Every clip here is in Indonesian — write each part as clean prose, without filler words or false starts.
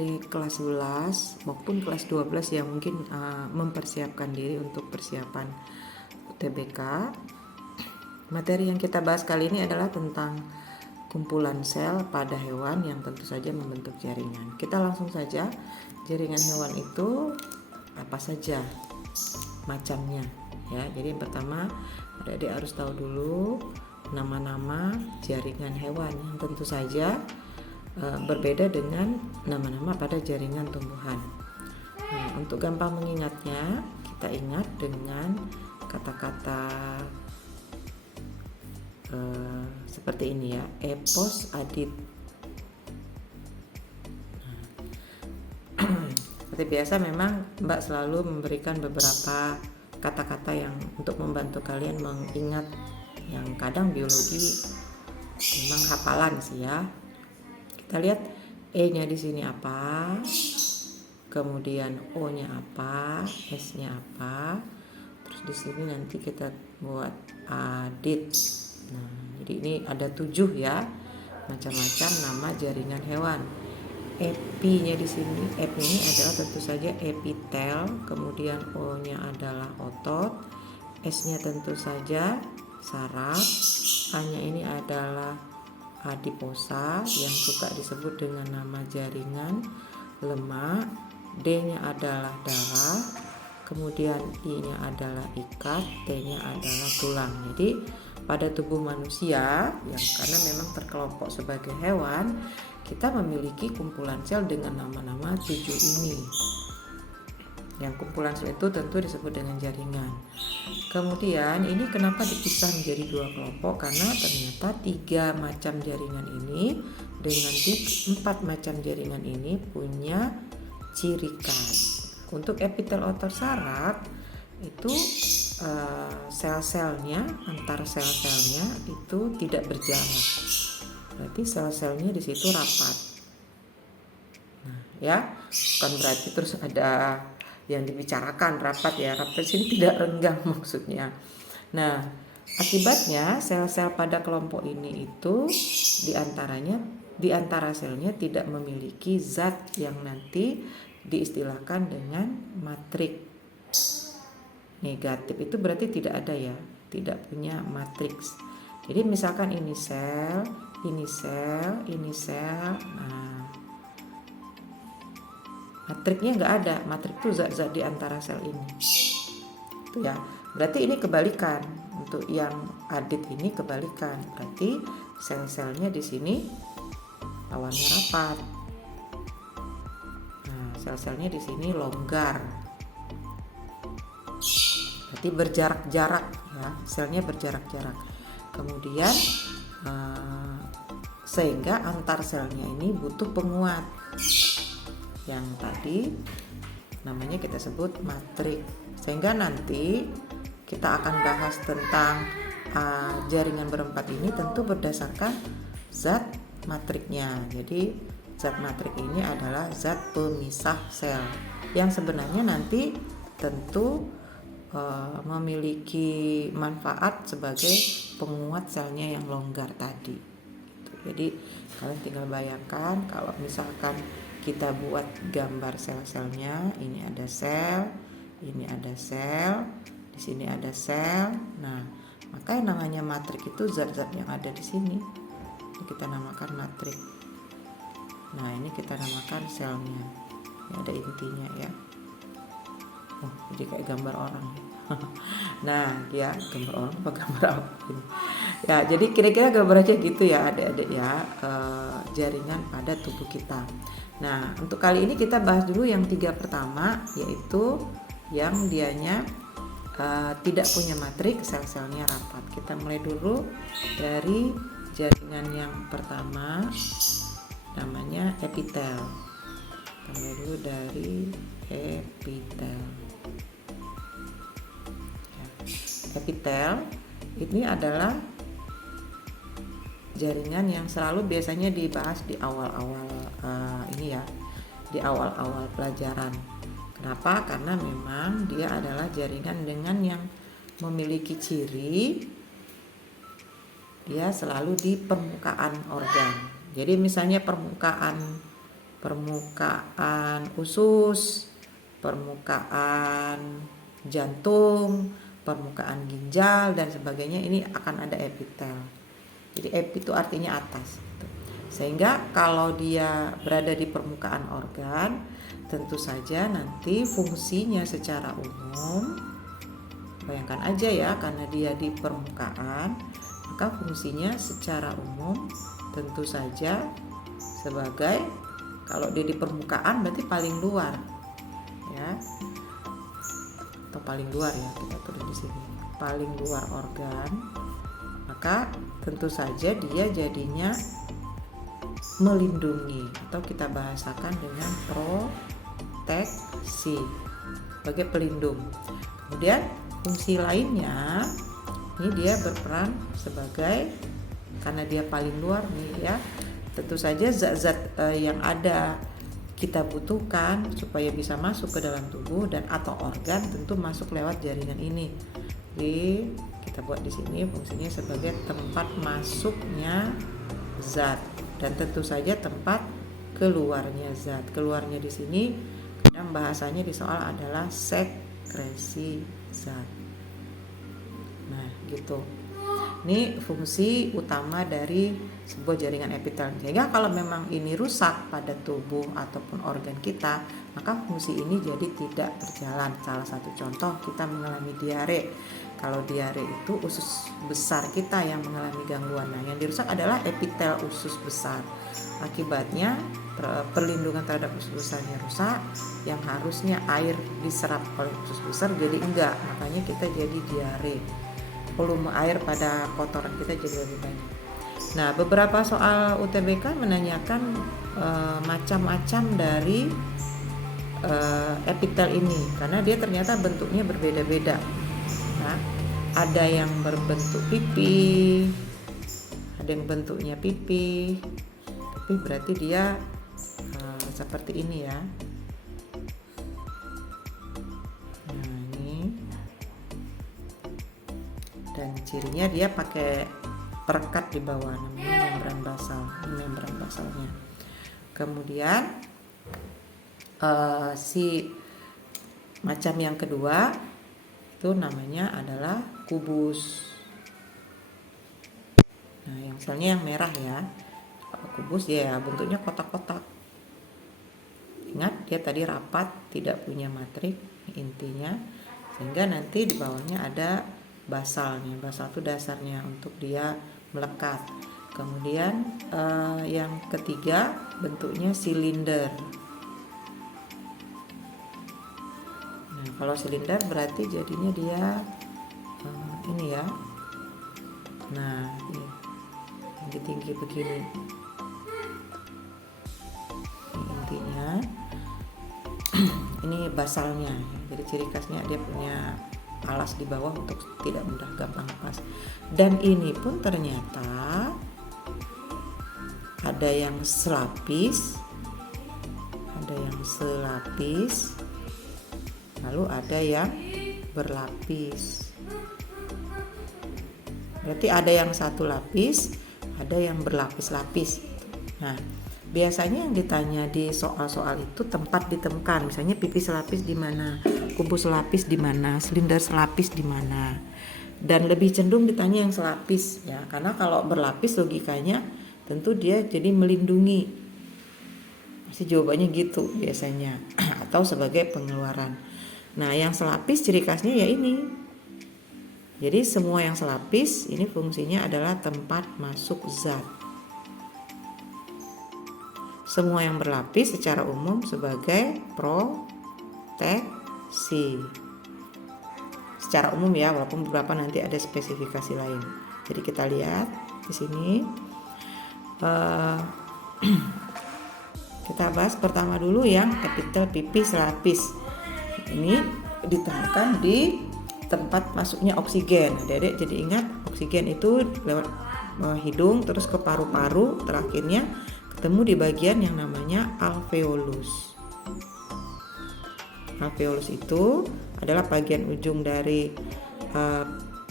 adik-adik kelas 11 maupun kelas 12 yang mungkin mempersiapkan diri untuk persiapan UTBK. Materi yang kita bahas kali ini adalah tentang kumpulan sel pada hewan yang tentu saja membentuk jaringan. Kita langsung saja, jaringan hewan itu apa saja macamnya ya. Jadi yang pertama, adik-adik harus tahu dulu nama-nama jaringan hewan yang tentu saja berbeda dengan nama-nama pada jaringan tumbuhan. Nah, untuk gampang mengingatnya, kita ingat dengan kata-kata seperti ini ya, epos adit. Seperti biasa memang Mbak selalu memberikan beberapa kata-kata yang untuk membantu kalian mengingat, yang kadang biologi memang hafalan sih ya. Kita lihat E-nya di sini apa, kemudian O-nya apa, S-nya apa, terus di sini nanti kita buat adit. Nah, jadi ini ada 7 ya, macam-macam nama jaringan hewan. Epi-nya di sini, epi ini adalah tentu saja epitel, kemudian O-nya adalah otot, S-nya tentu saja saraf, A-nya ini adalah adiposa yang suka disebut dengan nama jaringan lemak, D-nya adalah darah, kemudian I-nya adalah ikat, T-nya adalah tulang. Jadi pada tubuh manusia yang karena memang terkelompok sebagai hewan, kita memiliki kumpulan sel dengan nama-nama 7 ini. Yang kumpulan sel itu tentu disebut dengan jaringan. Kemudian ini kenapa dipisah menjadi 2 kelompok? Karena ternyata 3 macam jaringan ini dengan 4 macam jaringan ini punya ciri khas. Untuk epitel otot saraf itu sel-selnya, antar sel-selnya itu tidak berjarak. Berarti sel-selnya di situ rapat. Nah, ya, bukan berarti terus ada yang dibicarakan rapat ya, rapat sini tidak renggang maksudnya. Nah, akibatnya sel-sel pada kelompok ini itu di antara selnya tidak memiliki zat yang nanti diistilahkan dengan matrik negatif. Itu berarti tidak ada ya, tidak punya matriks. Jadi misalkan ini sel, ini sel, ini sel. Nah, matriknya nggak ada. Matrik itu zat-zat di antara sel ini. Itu ya. Berarti ini kebalikan. Untuk yang adit ini kebalikan. Berarti sel-selnya di sini lawannya rapat. Nah, sel-selnya di sini longgar. Berarti berjarak-jarak ya. Selnya berjarak-jarak. Kemudian sehingga antar selnya ini butuh penguat. Yang tadi namanya kita sebut matrik. Sehingga nanti kita akan bahas tentang jaringan berempat ini tentu berdasarkan zat matriknya. Jadi zat matrik ini adalah zat pemisah sel yang sebenarnya nanti tentu memiliki manfaat sebagai penguat selnya yang longgar tadi. Jadi kalian tinggal bayangkan kalau misalkan kita buat gambar sel-selnya, ini ada sel, ini ada sel, di sini ada sel. Nah, maka yang namanya matrik itu zat-zat yang ada di sini. Ini kita namakan matrik. Nah, ini kita namakan selnya. Ini ada intinya ya. Oh, jadi kayak gambar orang. Nah, ya gambar orang apa gambar apa ini? Ya, jadi kira-kira gambarnya gitu ya adik-adik ya, jaringan pada tubuh kita. Nah, untuk kali ini kita bahas dulu yang 3 pertama, yaitu yang dianya tidak punya matrik, sel-selnya rapat. Kita mulai dulu dari jaringan yang pertama, namanya epitel. Kita mulai dulu dari epitel. Epitel ini adalah jaringan yang selalu biasanya dibahas di awal-awal ini ya, di awal-awal pelajaran. Kenapa? Karena memang dia adalah jaringan dengan yang memiliki ciri dia selalu di permukaan organ. Jadi misalnya permukaan permukaan usus, permukaan jantung, permukaan ginjal dan sebagainya, ini akan ada epitel. Jadi epi itu artinya atas. Sehingga kalau dia berada di permukaan organ, tentu saja nanti fungsinya secara umum, bayangkan aja ya, karena dia di permukaan, maka fungsinya secara umum tentu saja sebagai, kalau dia di permukaan berarti paling luar ya, atau paling luar ya, kita tulis di sini paling luar organ, maka tentu saja dia jadinya melindungi, atau kita bahasakan dengan proteksi, sebagai pelindung. Kemudian fungsi lainnya, ini dia berperan sebagai, karena dia paling luar nih ya, tentu saja zat-zat yang ada kita butuhkan supaya bisa masuk ke dalam tubuh dan atau organ tentu masuk lewat jaringan ini. Jadi kita buat di sini fungsinya sebagai tempat masuknya zat dan tentu saja tempat keluarnya zat. Keluarnya di sini kadang bahasanya di soal adalah sekresi zat. Nah, gitu. Ini fungsi utama dari sebuah jaringan epitel. Sehingga kalau memang ini rusak pada tubuh ataupun organ kita, maka fungsi ini jadi tidak berjalan. Salah satu contoh, kita mengalami diare. Kalau diare itu usus besar kita yang mengalami gangguan. Nah, yang dirusak adalah epitel usus besar. Akibatnya perlindungan terhadap usus besarnya rusak, yang harusnya air diserap oleh usus besar jadi enggak. Makanya kita jadi diare. Volume air pada kotoran kita jadi lebih banyak. Nah, beberapa soal UTBK menanyakan macam-macam dari epitel ini karena dia ternyata bentuknya berbeda-beda. Nah, ada yang berbentuk pipi, ada yang bentuknya pipi, tapi berarti dia seperti ini ya. Nah, ini, dan cirinya dia pakai perekat di bawah, namanya membran basal, membran basalnya. Kemudian si macam yang kedua itu namanya adalah kubus. Nah, yang misalnya yang merah ya, kubus ya bentuknya kotak-kotak. Ingat dia tadi rapat, tidak punya matrik intinya, sehingga nanti di bawahnya ada basalnya. Basal itu dasarnya untuk dia melekat. Kemudian yang ketiga bentuknya silinder. Nah, kalau silinder berarti jadinya dia ini ya. Nah, ini tinggi-tinggi begini. Ini intinya. Ini basalnya. Jadi ciri khasnya dia punya alas di bawah untuk tidak mudah gampang lepas. Dan ini pun ternyata ada yang selapis, lalu ada yang berlapis. Berarti ada yang satu lapis, ada yang berlapis-lapis. Nah, biasanya yang ditanya di soal-soal itu tempat ditemukan. Misalnya pipi selapis di mana, kubus selapis di mana, silinder selapis di mana. Dan lebih cenderung ditanya yang selapis ya, karena kalau berlapis logikanya tentu dia jadi melindungi. Pasti jawabannya gitu biasanya atau sebagai pengeluaran. Nah, yang selapis ciri khasnya ya ini. Jadi semua yang selapis ini fungsinya adalah tempat masuk zat. Semua yang berlapis secara umum sebagai proteksi. Secara umum ya, walaupun beberapa nanti ada spesifikasi lain. Jadi kita lihat di sini. Kita bahas pertama dulu yang epitel pipi selapis. Ini ditemukan di tempat masuknya oksigen. Adik-adik jadi ingat, oksigen itu lewat hidung terus ke paru-paru, terakhirnya ketemu di bagian yang namanya alveolus. Alveolus itu adalah bagian ujung dari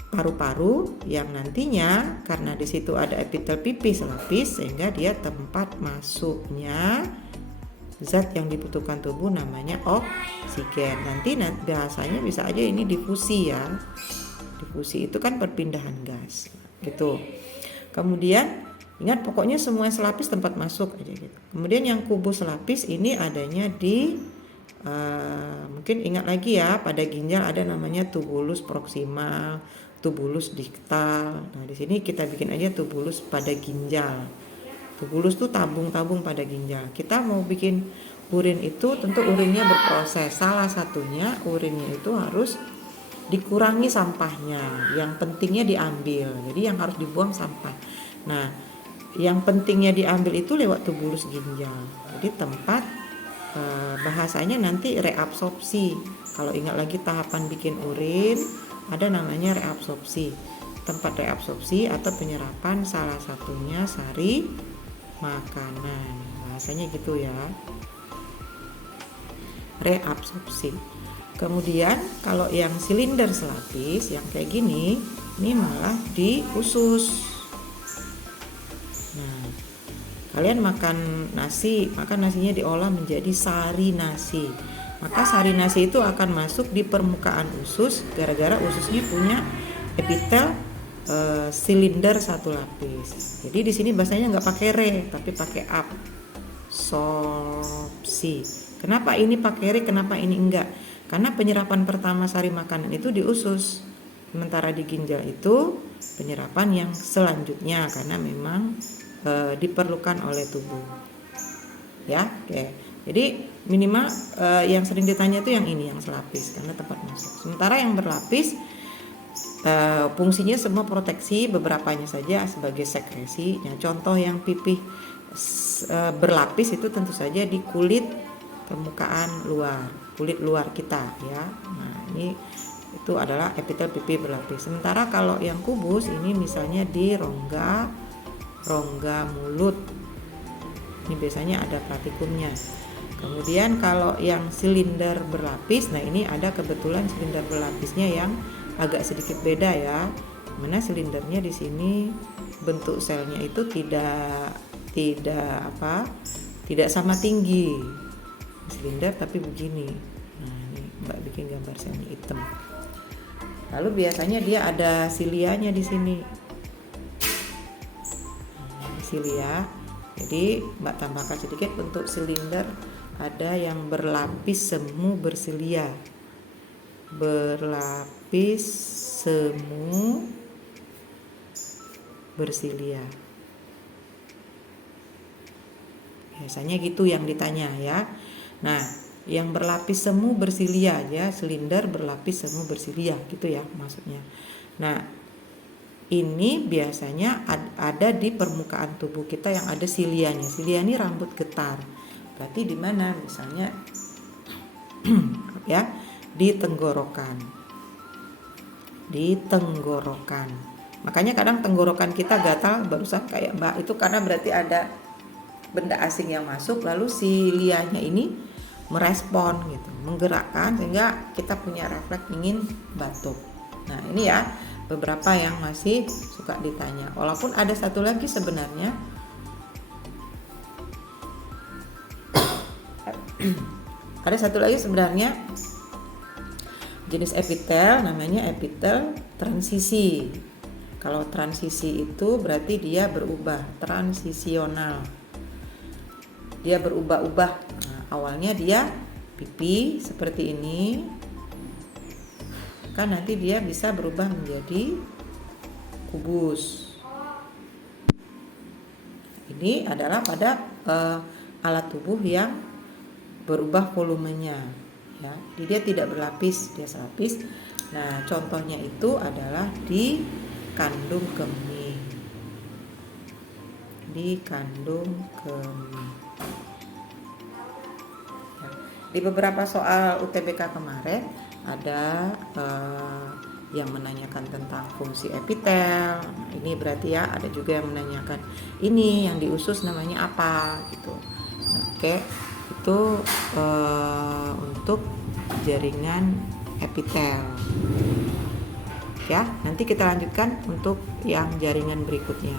paru-paru yang nantinya karena di situ ada epitel pipi selapis sehingga dia tempat masuknya zat yang dibutuhkan tubuh namanya oksigen. Nanti bahasanya bisa aja ini difusi ya. Difusi itu kan perpindahan gas gitu. Kemudian ingat pokoknya semua selapis tempat masuk aja gitu. Kemudian yang kubus selapis ini adanya di mungkin ingat lagi ya, pada ginjal ada namanya tubulus proksimal, tubulus diktal. Nah di sini kita bikin aja tubulus pada ginjal. Tubulus tuh tabung-tabung pada ginjal. Kita mau bikin urin itu tentu urinnya berproses. Salah satunya urinnya itu harus dikurangi sampahnya. Yang pentingnya diambil. Jadi yang harus dibuang sampah. Nah, yang pentingnya diambil itu lewat tubulus ginjal. Jadi tempat bahasanya nanti reabsorpsi. Kalau ingat lagi tahapan bikin urin, ada namanya reabsorpsi. Tempat reabsorpsi atau penyerapan salah satunya sari makanan. Bahasanya gitu ya. Reabsorpsi. Kemudian kalau yang silinder selapis yang kayak gini, ini malah di usus. Nah, kalian makan nasi, maka nasinya diolah menjadi sari nasi. Maka sari nasi itu akan masuk di permukaan usus gara-gara ususnya punya epitel silinder satu lapis. Jadi di sini bahasanya nggak pakai re, tapi pakai absorpsi. Kenapa ini pakai re, kenapa ini enggak? Karena penyerapan pertama sari makanan itu di usus, sementara di ginjal itu penyerapan yang selanjutnya karena memang diperlukan oleh tubuh. Ya, oke. Jadi minimal yang sering ditanya itu yang ini, yang selapis karena tempat masuk. Sementara yang berlapis fungsinya semua proteksi, beberapanya saja sebagai sekresi. Nah, contoh yang pipih berlapis itu tentu saja di kulit permukaan luar, kulit luar kita ya. Nah, ini itu adalah epitel pipih berlapis. Sementara kalau yang kubus ini misalnya di rongga mulut. Ini biasanya ada praktikumnya. Kemudian kalau yang silinder berlapis, nah ini ada kebetulan silinder berlapisnya yang agak sedikit beda ya. Mana silindernya di sini bentuk selnya itu tidak sama tinggi silinder tapi begini. Nah, ini Mbak bikin gambar selnya hitam. Lalu biasanya dia ada silianya di sini. Silia. Jadi Mbak tambahkan sedikit untuk silinder ada yang berlapis semu bersilia. Berlapis semu bersilia. Biasanya gitu yang ditanya ya. Nah, yang berlapis semu bersilia ya, silinder berlapis semu bersilia gitu ya maksudnya. Nah, ini biasanya ada di permukaan tubuh kita yang ada silianya. Silia ini rambut getar. Berarti di mana? Misalnya ya, di tenggorokan. Di tenggorokan. Makanya kadang tenggorokan kita gatal barusan kayak Mbak itu karena berarti ada benda asing yang masuk lalu silianya ini merespon gitu, menggerakkan sehingga kita punya refleks ingin batuk. Nah, ini ya beberapa yang masih suka ditanya. Walaupun ada satu lagi sebenarnya ada satu lagi sebenarnya jenis epitel namanya epitel transisi. Kalau transisi itu berarti dia berubah, transisional. Dia berubah-ubah. Nah, awalnya dia pipi seperti ini. Kan nanti dia bisa berubah menjadi kubus. Ini adalah pada alat tubuh yang berubah volumenya ya. Jadi dia tidak berlapis, dia selapis. Nah, contohnya itu adalah di kandung kemih. Di kandung kemih. Ya. Di beberapa soal UTBK kemarin ada yang menanyakan tentang fungsi epitel. Nah, ini berarti ya ada juga yang menanyakan ini yang di usus namanya apa gitu. Nah, oke, itu untuk jaringan epitel. Ya, nanti kita lanjutkan untuk yang jaringan berikutnya.